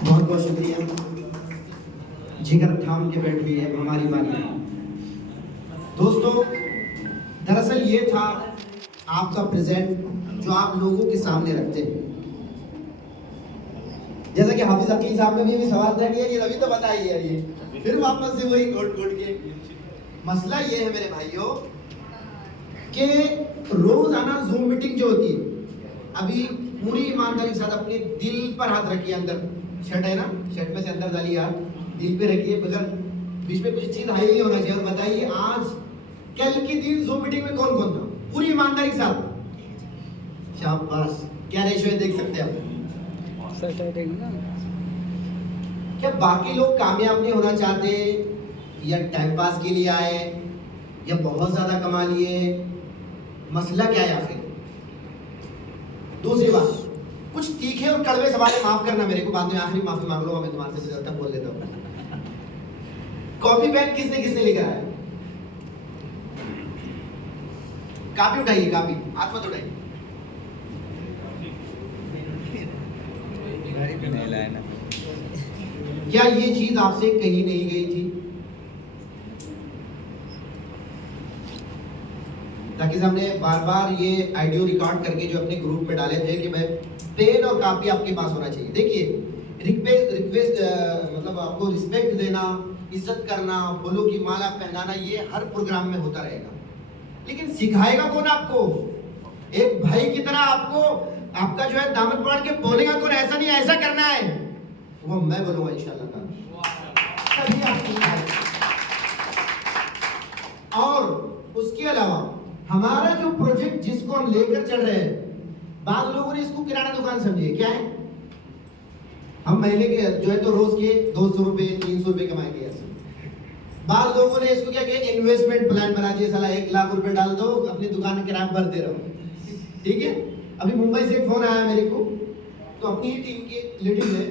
बहुत बहुत शुक्रिया। जिगर थाम के बैठ गई है हमारी बारी। दोस्तों, दरअसल ये था आपका प्रेजेंट जो आप लोगों के सामने रखते हैं। जैसा कि हाफिज अकील साहब ने भी सवाल तय किया कि रवि तो बताइए यार, ये फिर वापस से वही कोट के मसला ये है मेरे भाइयों कि रोजाना जूम मीटिंग जो होती है, अभी पूरी ईमानदारी के साथ अपने दिल पर हाथ रखिए, अंदर शर्ट है ना, शर्ट में से अंदर डालिए हाथ, दिल पे रखिए, बगैर बीच में कुछ चीज हाई नहीं होना चाहिए। और बताइए आज कल के दिन जूम मीटिंग में कौन कौन था, पूरी ईमानदारी के साथ। शाबाश, क्या रेशो है देख सकते हैं आप। क्या बाकी लोग कामयाब नहीं होना चाहते, या टाइम पास के लिए आए, या बहुत ज्यादा कमा लिए? मसला क्या है आखिर? दूसरी बात, कुछ तीखे और कड़वे सवाल माफ करना मेरे को, बाद में आखिरी माफी मांग लो, मैं तुम्हारे से ज्यादा बोल लेता हूँ। कॉपी पेन किसने किसने लिखा है? कापी उठाइए, कापी हाथ मत उठाइए। क्या ये चीज आपसे कही नहीं गई थी? ताकि हमने बार बार ये ऑडियो रिकॉर्ड करके जो अपने ग्रुप में डाले थे कि भाई पेन और कापी आपके पास होना चाहिए। देखिए, रिक्वेस्ट मतलब आपको रिस्पेक्ट देना, इज्जत करना, फूलों की माला पहनाना, ये हर प्रोग्राम में होता रहेगा, लेकिन सिखाएगा कौन आपको? एक भाई की तरह आपको आपका जो है दामन पकड़ के बोलेगा कौन, ऐसा नहीं ऐसा करना है, वो मैं बोलूंगा इंशाल्लाह ताला। और उसके अलावा हमारा जो प्रोजेक्ट जिसको हम लेकर चल रहे हैं, बाद लोगों ने इसको किराना दुकान समझे। क्या है? हम महीने के जो है तो रोज के 200 रुपए 300 रुपए कमाएंगे ऐसे। बाद लोगों ने इसको क्या किया, इन्वेस्टमेंट प्लान बना दिया, साला 1 लाख रुपए डाल दो, अपनी दुकान किराया भरते रहो। ठीक है। अभी मुंबई से फोन आया मेरे को, तो अपनी ही टीम की लेडीज है,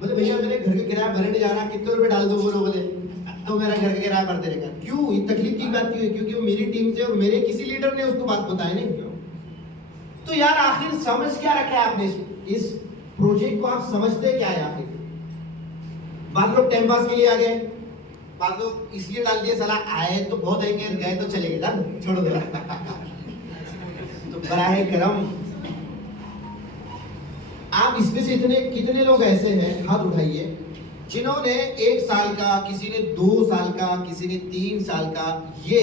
बोले भैया मेरे घर का किराया भरने जा रहा, कितने रुपए डाल दो? बोले तो मेरा घर का किराया भरते रहेगा। क्यों? ये तकलीफ की बात क्यों है? क्योंकि वो मेरी टीम से और मेरे किसी लीडर ने उसको बात बताई नहीं। क्यों? तो यार आखिर समझ क्या रखा है आपने इस प्रोजेक्ट को? आप समझते क्या है आखिर? बाद लोग टाइम पास के लिए आ गए, बाद लोग इसलिए डाल दिए, साला आए तो बहुत आएंगे, गए तो चले गए, ना छोड़ दो। तो बराहे करम, आप इसमें से इतने कितने लोग ऐसे हैं, हाथ उठाइए, जिन्होंने 1 साल का, किसी ने 2 साल का, किसी ने 3 साल का ये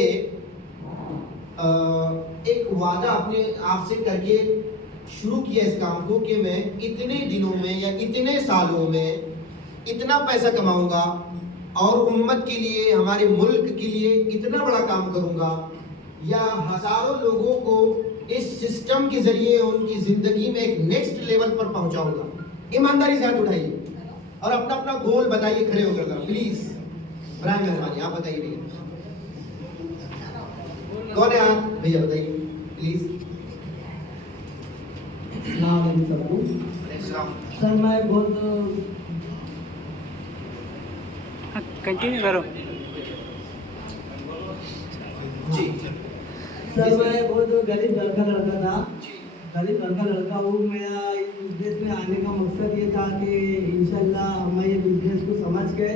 एक वादा अपने आप से करके शुरू किया इस काम को कि मैं इतने दिनों में या इतने सालों में इतना पैसा कमाऊंगा और उम्मत के लिए, हमारे मुल्क के लिए इतना बड़ा काम करूंगा, या हजारों लोगों को इस सिस्टम के जरिए उनकी जिंदगी में एक नेक्स्ट लेवल पर पहुंचाऊंगा। ईमानदारी से हाथ उठाइए और अपना अपना गोल बताइए खड़े होकर प्लीज। बराए मेहरबानी आप बताइए भैया, कौन है आप? भैया बताइए प्लीज। सर मैं बहुत कंटिन्यू करो जी। सर मैं बहुत गरीब घर का लड़का था, गरीब घर का लड़का हूँ। मेरा इस बिजनेस में आने का मकसद ये था कि इंशाल्लाह मैं ये बिजनेस को समझ के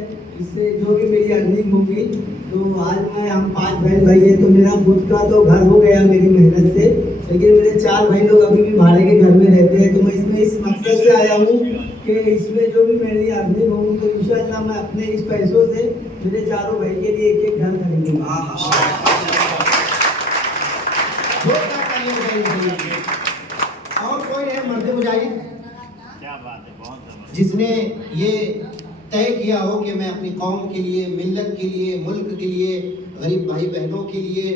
इससे जो भी मेरी अर्निंग होगी, तो आज हम 5 बहन भाई हैं, तो मेरा खुद का तो घर हो गया मेरी मेहनत से, लेकिन मेरे 4 भाई लोग अभी भी भाड़े के घर में रहते हैं। तो मैं इसमें इस मकसद से आया हूँ कि इसमें जो भी मेरी अर्निंग होगी, तो इंशाल्लाह मैं अपने इस पैसों से मेरे चारों भाई के लिए एक घर खरीदूंगा। और कोई है मर्द मुजाहिद? क्या बात है, बहुत जिसने ये तय किया हो कि मैं अपनी कौम के लिए, मिल्लत के लिए, मुल्क के लिए, गरीब भाई बहनों के लिए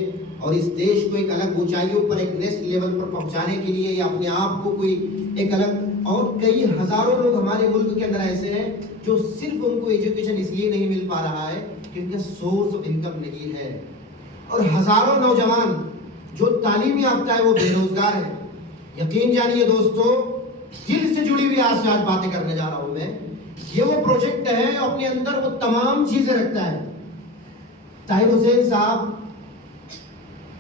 और इस देश को एक अलग ऊंचाइयों पर, एक नेक्स्ट लेवल पर पहुंचाने के लिए, या अपने आप को कोई एक अलग। और कई हजारों लोग हमारे मुल्क के अंदर ऐसे हैं जो सिर्फ उनको एजुकेशन इसलिए नहीं मिल पा रहा है कि उनका सोर्स ऑफ इनकम नहीं है, और हजारों नौजवान जो तालीम याफ्ता है वो बेरोजगार है। यकीन जानिए दोस्तों, दिल से जुड़ी हुई आज बातें करने जा रहा हूं मैं। ये वो प्रोजेक्ट है, अपने अंदर वो तमाम चीजें रखता है। ताहिर हुसैन साहब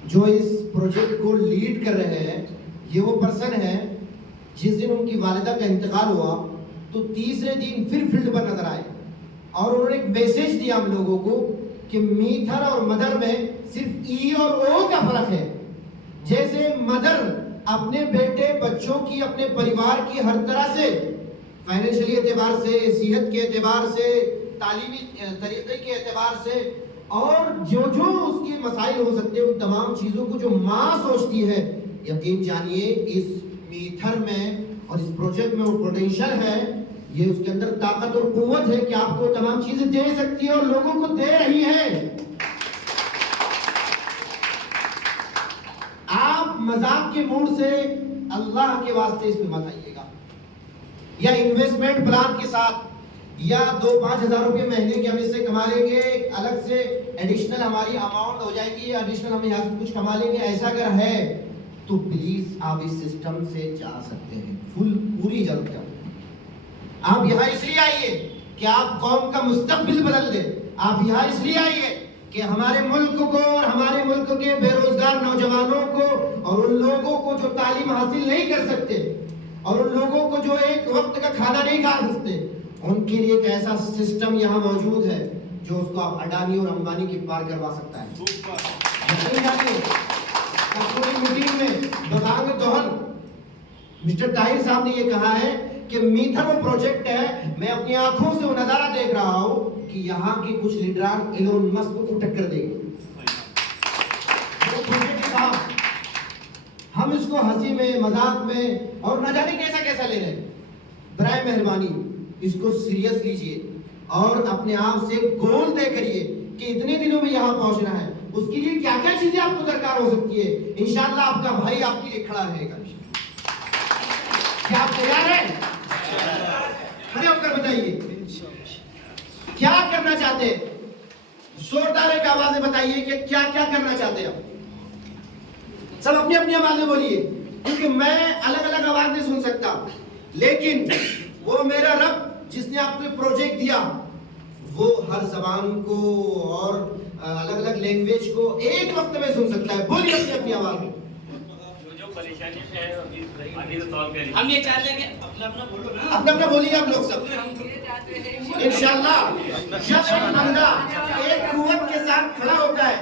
जो इस प्रोजेक्ट को लीड कर रहे हैं, ये वो पर्सन है जिस दिन उनकी वालिदा का इंतकाल हुआ, तो तीसरे दिन फिर फील्ड पर नजर आए और उन्होंने एक मैसेज दिया हम लोगों को कि मीथर और मदर में सिर्फ ई और ओ का फर्क है। जैसे मदर अपने बेटे बच्चों की, अपने परिवार की हर तरह से, फाइनेंशियली एतबार से, सेहत के एतबार से, तालीमी तरीके के एतबार से और जो जो उसके मसाइल हो सकते हैं उन तमाम चीजों को जो माँ सोचती है, यकीन जानिए इस मीथर में और इस प्रोजेक्ट में वो पोटेंशियल है, ये उसके अंदर ताकत और कुव्वत है कि आपको तमाम चीजें दे सकती है और लोगों को दे रही है। आप मजाक के मूड से अल्लाह के वास्ते इसमें मत आइएगा, या इन्वेस्टमेंट प्लान के साथ या 2-5 हजार रुपए महीने के हम इससे कमा लेंगे, अलग से एडिशनल हमारी अमाउंट हो जाएगी, एडिशनल हम यहाँ से कुछ कमा लेंगे, ऐसा अगर है तो प्लीज आप इस सिस्टम से जा सकते हैं, पूरी जरूरत है। आप यहाँ इसलिए आइए कि आप कौम का मुस्तकबिल बदल दे। आप यहाँ इसलिए आइए कि हमारे मुल्क को और हमारे मुल्क के बेरोजगार नौजवानों को और उन लोगों को जो तालीम हासिल नहीं कर सकते और उन लोगों को जो एक वक्त का खाना नहीं खा सकते, उनके लिए एक ऐसा सिस्टम यहाँ मौजूद है जो उसको आप अडानी और अंबानी के पार करवा सकता है। मीटिंग में बदांग दोहन मिस्टर ताहिर साहब ने ये कहा है कि मीथर वो प्रोजेक्ट है, मैं अपनी आंखों से वो नजारा देख रहा हूँ कि यहाँ के कुछ लीडरान एलोन मस्क को टक्कर देंगे। वो प्रोजेक्ट का हम इसको हंसी में, मजाक में और न जाने कैसा कैसा ले रहे हैं। बराए मेहरबानी इसको सीरियस लीजिए और अपने आप से गोल तय करिए कि इतने दिनों में यहाँ पहुंचना है, उसके लिए क्या क्या चीजें आपको दरकार हो सकती है। इंशाअल्लाह आपका भाई आपके लिए खड़ा रहेगा। क्या आप तैयार हैं? खड़े होकर बताइए क्या करना चाहते हैं, जोरदार एक आवाज में बताइए कि क्या क्या करना चाहते हैं। सब अपनी अपनी आवाज में बोलिए, क्योंकि मैं अलग अलग आवाज नहीं सुन सकता, लेकिन वो मेरा रब जिसने आपको प्रोजेक्ट दिया वो हर जबान को और अलग अलग लैंग्वेज को एक वक्त में सुन सकता है। बोलिए अपनी अपनी आवाज में। जो परेशानी है अभी तो सॉल्व करेंगे। हम ये चाहते हैं कि अपना अपना बोलो ना, अपना अपना बोलिए आप लोग सब। इंशाअल्लाह जब एक बंदा एक कुव्वत के साथ खड़ा होता है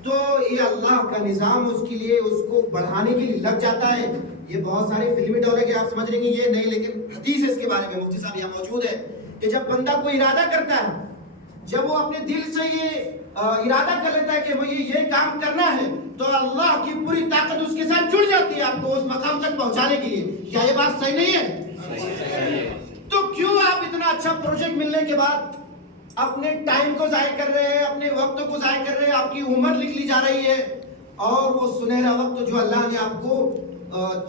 तो ये अल्लाह का निजाम उसके लिए उसको बढ़ाने के लिए लग जाता है। ये बहुत सारे फिल्मी डॉल है कि आप समझ रहे हैं ये नहीं, लेकिन हदीस है इसके बारे में, मुफ्ती साहब यहाँ मौजूद है कि जब बंदा कोई इरादा करता है, जब वो अपने दिल से ये इरादा कर लेता है कि मुझे ये काम करना है, तो अल्लाह की पूरी ताकत उसके साथ जुड़ जाती है आपको उस मकाम तक पहुंचाने के लिए। क्या ये बात सही नहीं है? तो क्यों आप इतना अच्छा प्रोजेक्ट मिलने के बाद अपने टाइम को जाया कर रहे हैं, अपने वक्त को जाया कर रहे हैं, आपकी उम्र निकली जा रही है और वो सुनहरा वक्त जो अल्लाह ने आपको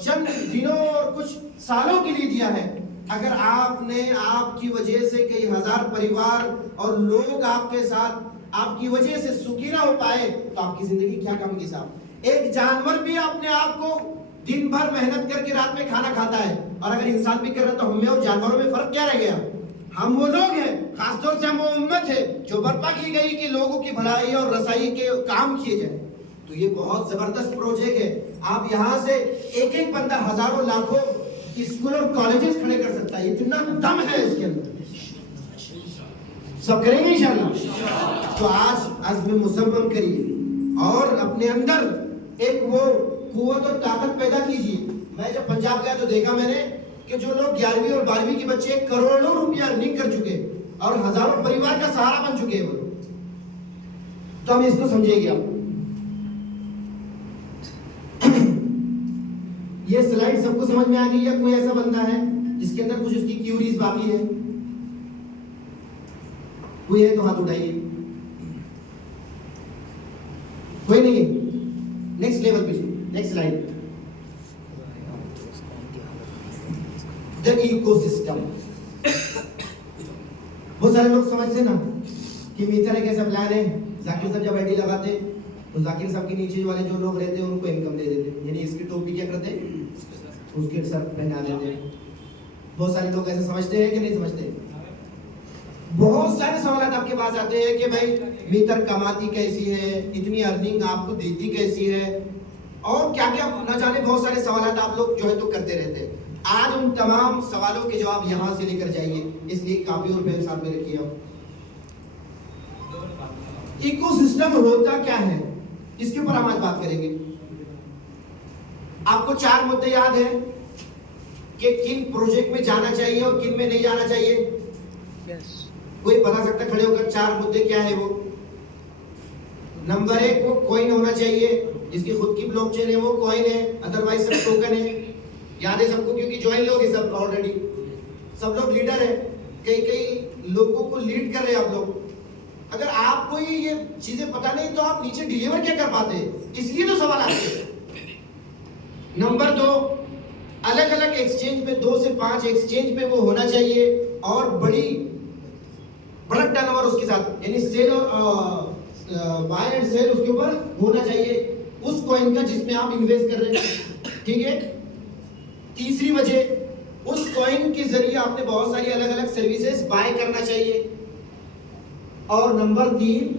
चंद दिनों और कुछ सालों के लिए दिया है, अगर आपने आपकी वजह से कई हजार परिवार और लोग आपके साथ आपकी वजह से सुखी ना हो पाए तो आपकी जिंदगी क्या कम की साहब। एक जानवर भी अपने आप को दिन भर मेहनत करके रात में खाना खाता है, और अगर इंसान भी कर रहा है तो हमें और जानवरों में फर्क क्या रह गया? हम वो लोग हैं, खासतौर से हम वो उम्मत है जो बर्पा की गई कि लोगों की भलाई और रसाई के काम किए जाए। तो ये बहुत जबरदस्त प्रोजेक्ट है। आप यहाँ से एक एक बंदा हजारों लाखों स्कूल और कॉलेजेस खड़े कर सकता है, इतना दम है इसके अंदर। सब करेंगे इंशाअल्लाह। तो आज अज़्म मुसम्मम करिए और अपने अंदर एक वो कुव्वत और ताकत पैदा कीजिए। मैं जब पंजाब गया तो देखा मैंने कि जो लोग 11वीं और 12वीं के बच्चे करोड़ों रुपया अर्निंग कर चुके और हजारों परिवार का सहारा बन चुके हैं वो लोग। तो हम इसको समझेंगे। आप ये स्लाइड सबको समझ में आ गई या कोई ऐसा बंदा है जिसके अंदर कुछ उसकी क्यूरीज बाकी है? कोई है तो हाथ उठाइए। कोई नहीं? नेक्स्ट लेवल पे, नेक्स्ट स्लाइड। The ecosystem. बहुत सारे लोग समझते ना कि मीथर एक ऐसा प्लान है, जाकिर साहब जब आईडी लगाते तो जाकिर साहब के नीचे वाले जो लोग रहते हैं उनको इनकम दे देते, यानी इसकी टोपी क्या करते उसके सर पहना देते। बहुत सारे लोग ऐसे समझते हैं कि नहीं समझते? बहुत सारे सवाल आपके पास आते हैं कि भाई मीथर कमाती कैसी है, इतनी अर्निंग आपको देती कैसी है, और क्या क्या न जाने बहुत सारे सवाल आप लोग जो है तो करते रहते हैं। आज उन तमाम सवालों के जवाब यहां से लेकर जाइए, इसलिए कापी और पेन साथ में रखिए। इकोसिस्टम होता क्या है, इसके ऊपर हम आज बात करेंगे। आपको 4 मुद्दे याद हैं कि किन प्रोजेक्ट में जाना चाहिए और किन में नहीं जाना चाहिए? कोई बता सकता खड़े होकर 4 मुद्दे क्या है वो? नंबर 1, वो कॉइन होना चाहिए, जिसकी खुद की ब्लॉकचेन है वो कॉइन है, अदरवाइज सब टोकन है। याद है सबको, क्योंकि ज्वाइन लोग हैं सब ऑलरेडी, सब लोग लीडर है, कई लोगों को लीड कर रहे हैं आप लोग। अगर आपको ये चीजें पता नहीं तो आप नीचे डिलीवर क्या कर पाते, इसलिए तो सवाल आते हैं। नंबर 2, अलग अलग एक्सचेंज में 2 से 5 एक्सचेंज में वो होना चाहिए और बड़ा टर्नओवर उसके साथ, यानी सेल और बाय एंड सेल उसके ऊपर होना चाहिए उस कॉइन का जिसमें आप इन्वेस्ट कर रहे हैं, ठीक है। तीसरी वजह, उस कॉइन के जरिए आपने बहुत सारी अलग अलग सर्विसेज बाय करना चाहिए। और नंबर 3,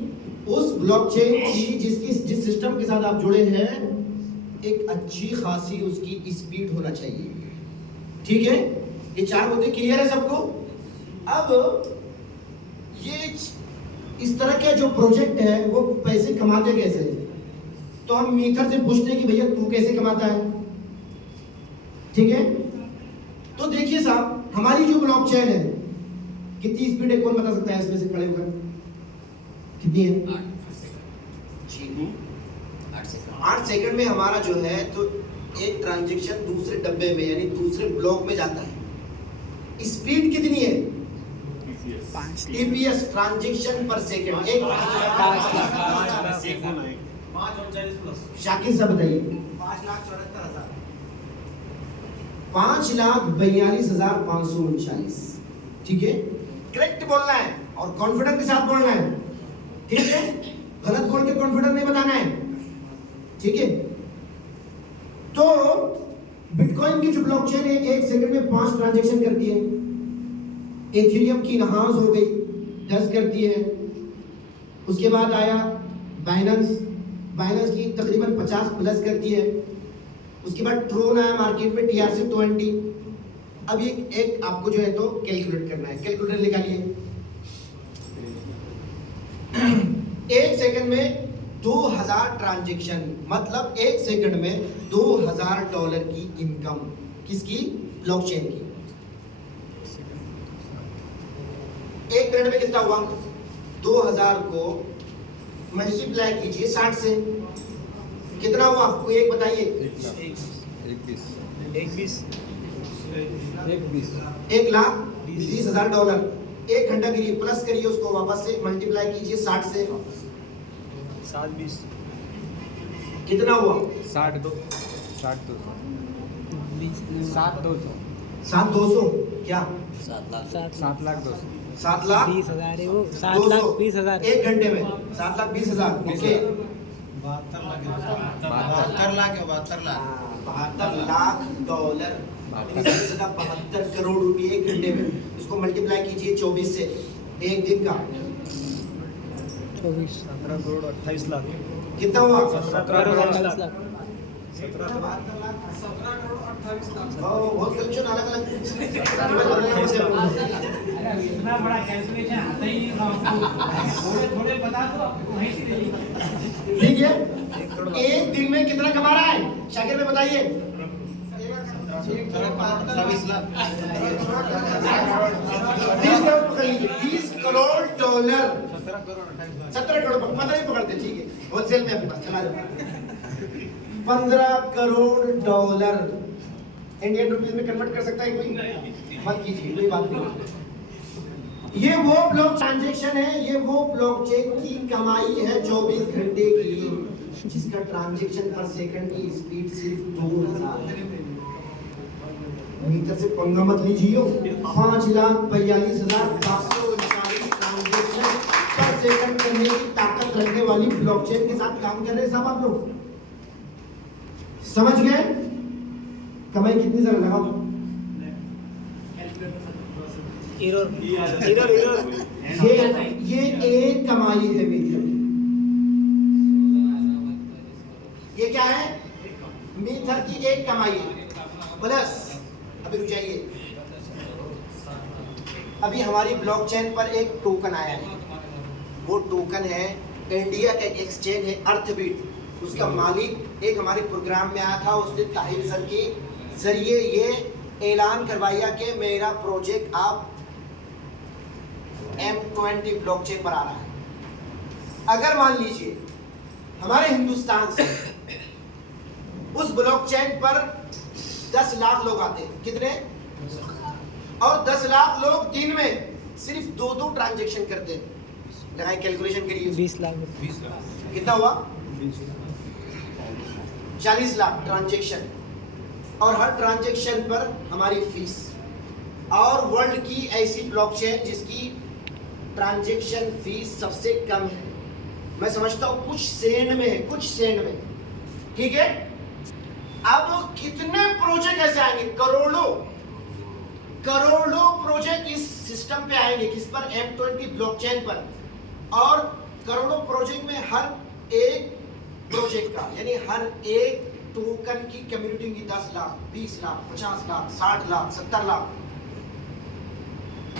उस ब्लॉकचेन की जिस सिस्टम के साथ आप जुड़े हैं एक अच्छी खासी उसकी स्पीड होना चाहिए, ठीक है। ये 4 मुद्दे क्लियर है सबको? अब ये इस तरह के जो प्रोजेक्ट है वो पैसे कमाते कैसे, तो हम मीथर से पूछते हैं कि भैया तू कैसे कमाता है, ठीक है। तो देखिए साहब, हमारी जो ब्लॉकचेन है कितनी स्पीड है, कौन बता सकता है इसमें से खड़े होकर? कितनी है? 8 सेकंड में हमारा जो है तो एक ट्रांजैक्शन दूसरे डब्बे में यानी दूसरे ब्लॉक में जाता है। स्पीड कितनी है? TPS ट्रांजैक्शन पर सेकंड। एक शाकिर साहब बताइए। 5,42,539, ठीक है। करेक्ट बोलना है और कॉन्फिडेंस के साथ बोलना है, ठीक है। गलत बोल के कॉन्फिडेंस नहीं बताना है, ठीक है। तो बिटकॉइन की जो ब्लॉकचेन है 1 सेकंड में 5 ट्रांजैक्शन करती है। एथेरियम की नहाज हो गई 10 करती है। उसके बाद आया बाइनेंस की तकरीबन 50 प्लस करती है। उसके बाद ट्रोन आया मार्केट में TRC20। अब एक आपको जो है तो कैलकुलेट करना है, कैलकुलेटर निकालिए। 1 सेकंड में 2000 ट्रांजैक्शन, मतलब 1 सेकंड में $2000 की इनकम, किसकी? ब्लॉकचेन की। 1 मिनट में कितना हुआ? 2000 को मल्टीप्लाई कीजिए 60 से, कितना हुआ? कोई एक बताइए। 1,20,000 डॉलर। 1 घंटा करिए, प्लस करिए उसको, वापस से मल्टीप्लाई कीजिए 60 से। 720 कितना हुआ? 7,200 क्या? 7,20,000 है वो, 7,20,000 1 घंटे में 7,20,000। ओके, 72 लाख डॉलर, 72 करोड़ रुपए 1 घंटे में। इसको मल्टीप्लाई कीजिए 24 से, 1 दिन का 24 17 करोड़ 28 लाख कितना हुआ? 17 करोड़ 28 लाख। बहुत कंफ्यूजन, अलग अलग इतना बड़ा कैलकुलेशन आता ही नहीं था, थोड़े बता दो वहीं से ले। ठीक है। 1 दिन में कितना कमा रहा है शाकिर में बताइए? 20 करोड़ डॉलर, 17 करोड़, 15 ही पकड़ते, ठीक है, होलसेल में आपके पास चला जाए। 15 करोड़ डॉलर इंडियन रुपीस में कन्वर्ट कर सकता है कोई? मत कीजिए, कोई बात नहीं। ये वो ब्लॉक ट्रांजैक्शन है, ये वो ब्लॉकचेन की कमाई है 24 घंटे की, जिसका ट्रांजैक्शन पर सेकंड की स्पीड सिर्फ 2000 है। मीटर से पंगा मत लीजिए। 5,42,539 ट्रांजैक्शन पर सेकंड करने की ताकत रखने वाली ब्लॉकचेन के साथ काम कर रहे हैं साहब आप लोग, समझ गए? कमाई कितनी जरा लगाओ। ये एक कमाई है मीथर की। ये क्या है? मीथर की एक कमाई है प्लस अभी रुक जाइए, अभी हमारी ब्लॉकचेन पर एक टोकन आया है, वो टोकन है इंडिया का एक एक्सचेंज है अर्थबीट, उसका मालिक एक हमारे प्रोग्राम में आया था, उसने ताहिर सर के जरिए ये ऐलान करवाया कि मेरा प्रोजेक्ट आप M20 ब्लॉकचेन पर आ रहा है। अगर मान लीजिए हमारे हिंदुस्तान से उस ब्लॉकचेन पर 10 लाख लोग आते हैं, कितने? और 10 लाख लोग दिन में सिर्फ 2 ट्रांजैक्शन करते हैं, लगाए कैलकुलेशन करिए, 20 लाख कितना हुआ? 40 लाख ट्रांजैक्शन, और हर ट्रांजैक्शन पर हमारी फीस। और वर्ल्ड की ऐसी ब्लॉकचेन जिसकी ट्रांजैक्शन फीस सबसे कम है, मैं समझता हूं कुछ सेंड में है, कुछ सेंड में, ठीक है। अब कितने प्रोजेक्ट ऐसे आएंगे? करोड़ों प्रोजेक्ट इस सिस्टम पे आएंगे, किस पर? M20 ब्लॉकचेन पर। और करोड़ों प्रोजेक्ट में हर एक प्रोजेक्ट का यानी हर एक टोकन की कम्युनिटी की 10 लाख, 20 लाख, 50 लाख, 60 लाख, 70 लाख,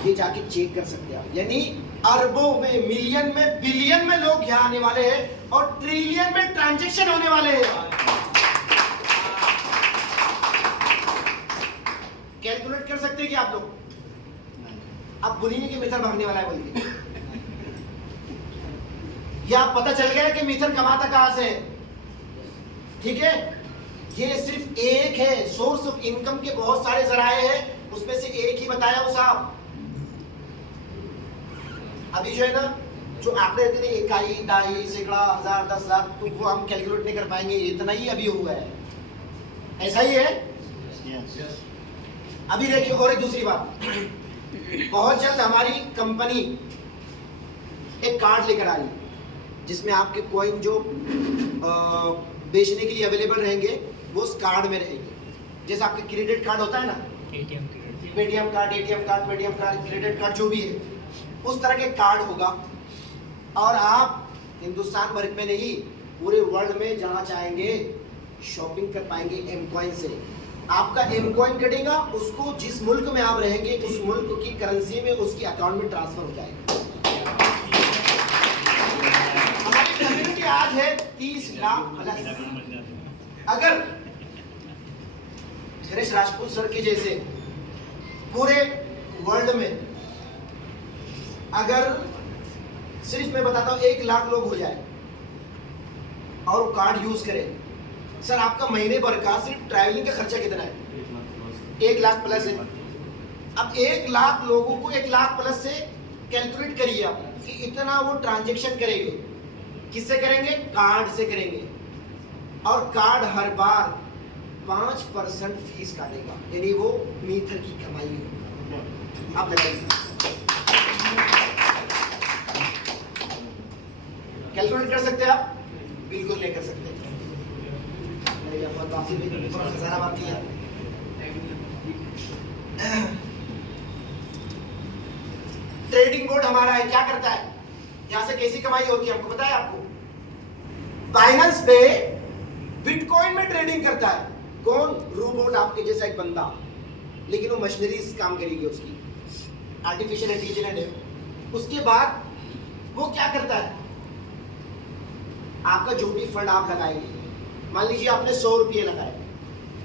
ये जाके चेक कर सकते हैं आप। यानी अरबों में, मिलियन में, बिलियन में लोग यहाँ आने वाले हैं और ट्रिलियन में ट्रांजैक्शन होने वाले हैं। कैलकुलेट कर सकते हैं कि आप लोग? आप बोलिए कि मिथर भागने वाला है बोलिए, या पता चल गया कि मिथर कमाता कहां से है? ठीक है, ये सिर्फ एक है, सोर्स ऑफ इनकम के बहुत सारे जराए हैं, उसमें से एक ही बताया वो साहब। अभी जो है ना, जो आंकड़े इतने इकाई, दाई, सैकड़ा, हजार, 10 लाख, तो वो हम कैलकुलेट नहीं कर पाएंगे, इतना ही अभी हुआ है, ऐसा ही है। अभी देखिए और एक दूसरी बात, बहुत जल्द हमारी कंपनी एक कार्ड लेकर आ रही है जिसमें आपके कॉइन जो बेचने के लिए अवेलेबल रहेंगे वो उस कार्ड में रहेंगे। जैसे आपके क्रेडिट कार्ड होता है ना, Paytm card, ATM card, Paytm card, credit card जो भी है, उस तरह के कार्ड होगा। और आप हिंदुस्तान भर में नहीं, पूरे वर्ल्ड में जहाँ चाहेंगे शॉपिंग कर पाएंगे M-Coin से। आपका M-Coin कटेगा, उसको जिस मुल्क में आप रहेंगे उस मुल्क की करेंसी में उसकी अकाउंट में ट्रांसफर हो जाएगा। हमारी कम्युनिटी आज है 30 लाख प्लस। अगर सुरेश राजपूत सर के जैसे पूरे वर्ल्ड में अगर सिर्फ मैं बताता हूँ 1 लाख लोग हो जाए और वो कार्ड यूज करें, सर आपका महीने भर का सिर्फ ट्रैवलिंग का खर्चा कितना है? 1 लाख प्लस है। अब 1 लाख लोगों को 1 लाख प्लस से कैलकुलेट करिए आप कि इतना वो ट्रांजैक्शन करेंगे। किससे करेंगे? कार्ड से करेंगे। और कार्ड हर बार 5% फीस काटेगा, यानी वो मीटर की कमाई है। आप लगाइए, कैलकुलेट कर सकते हैं आप? बिल्कुल नहीं कर सकते। खजाना बाकी है। ट्रेडिंग बोर्ड हमारा है, क्या करता है? यहां से कैसी कमाई होती है हमको पता है? आपको बाइनेंस पे बिटकॉइन में ट्रेडिंग करता है कौन? रोबोट, आपके जैसा एक बंदा, लेकिन वो मशीनरीज काम करेगी, उसकी आर्टिफिशियल इंटेलिजेंस है। उसके बाद वो क्या करता है? आपका जो भी फंड आप लगाएंगे, मान लीजिए आपने 100 रुपये लगाए,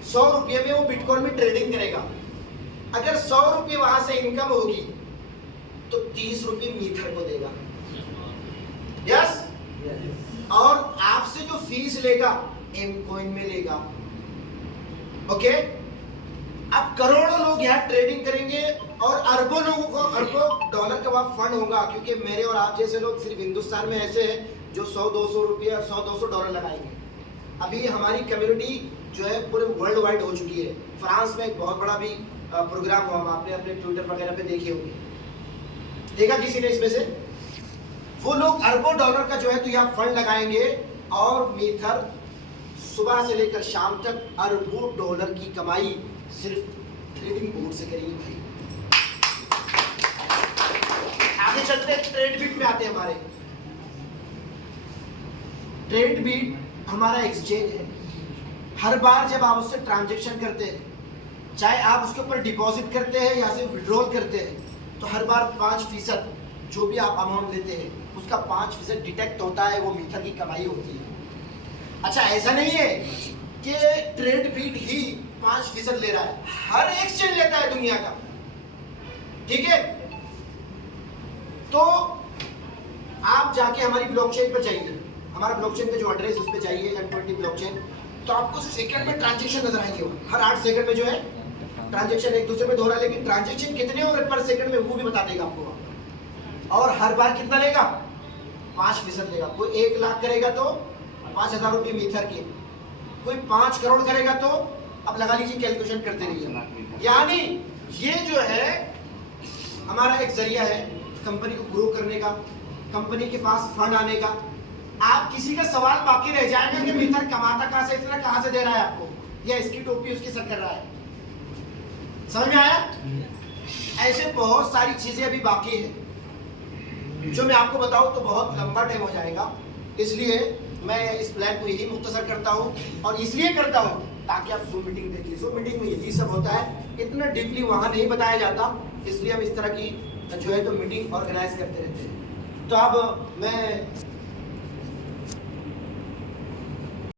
100 रुपये में वो बिटकॉइन में ट्रेडिंग करेगा। अगर 100 रुपये वहां से इनकम होगी तो 30 रुपये मीटर को देगा। यस, और आपसे जो फीस लेगा M-Coin में लेगा। ओके, अब करोड़ों लोग यहाँ ट्रेडिंग करेंगे और अरबों लोगों को अरबों डॉलर का वहां फंड होगा, क्योंकि मेरे और आप जैसे लोग सिर्फ हिंदुस्तान में ऐसे हैं जो 100-200 रुपये और 100-200 डॉलर लगाएंगे। अभी हमारी कम्युनिटी जो है पूरे वर्ल्ड वाइड हो चुकी है। फ्रांस में एक बहुत बड़ा भी प्रोग्राम हुआ, आपने अपने ट्विटर वगैरह पे देखे होंगे, देखा किसी ने इसमें से? वो लोग अरबों डॉलर का जो है तो यहाँ फंड लगाएंगे और मीथर सुबह से लेकर शाम तक अरबों डॉलर की कमाई सिर्फ ट्रेडिंग बोर्ड से करेंगे भाई। आगे चलते ट्रेडबीट में आते हैं। हमारे ट्रेडबीट हमारा एक्सचेंज है। हर बार जब आप उससे ट्रांजैक्शन करते हैं चाहे आप उसके ऊपर डिपॉजिट करते हैं या फिर विड्रॉल करते हैं, तो हर बार 5% जो भी आप अमाउंट लेते हैं उसका 5% डिटेक्ट होता है, वो मीथर की कमाई होती है। अच्छा, ऐसा नहीं है कि ट्रेडबीट ही 5% ले रहा है, हर एक्सचेंज लेता है दुनिया का, ठीक है। तो आप जाके हमारी ब्लॉकचेन पर जाइए, हमारा ब्लॉकचेन का जो एड्रेस उस पर जाइए M20 ब्लॉकचेन, तो आपको सेकंड में ट्रांजैक्शन नजर आएंगे। हर 8 सेकंड में जो है ट्रांजैक्शन एक दूसरे में दोहरा, लेकिन ट्रांजैक्शन कितने हो रहे पर सेकंड में वो भी बता देगा आपको। और हर बार कितना लेगा? 5% लेगा। कोई 1 लाख करेगा तो 5,000 रुपये मीथर के, कोई 5 करोड़ करेगा तो अब लगा लीजिए, कैलकुलेशन करते रहिए। यानी ये जो है हमारा एक जरिया है कंपनी को ग्रो करने का, कंपनी के पास फंड आने का। आप किसी का सवाल बाकी रह जाएगा कि मीथर कमाता कहां से, इतना कहां से दे रहा है आपको, या इसकी टोपी उसके सर कर रहा है। समझ में आया? ऐसे बहुत सारी चीजें अभी बाकी है जो मैं आपको बताऊं तो बहुत लंबा टाइम हो जाएगा, इसलिए मैं इस प्लान को यही मुख्तसर करता हूं। और इसलिए करता हूं ताकि आप जूम मीटिंग देखिए, जूम मीटिंग में यही सब होता है, इतना डीपली वहां नहीं बताया जाता, इसलिए हम इस तरह की जो है तो मीटिंग ऑर्गेनाइज करते रहते हैं। तो अब मैं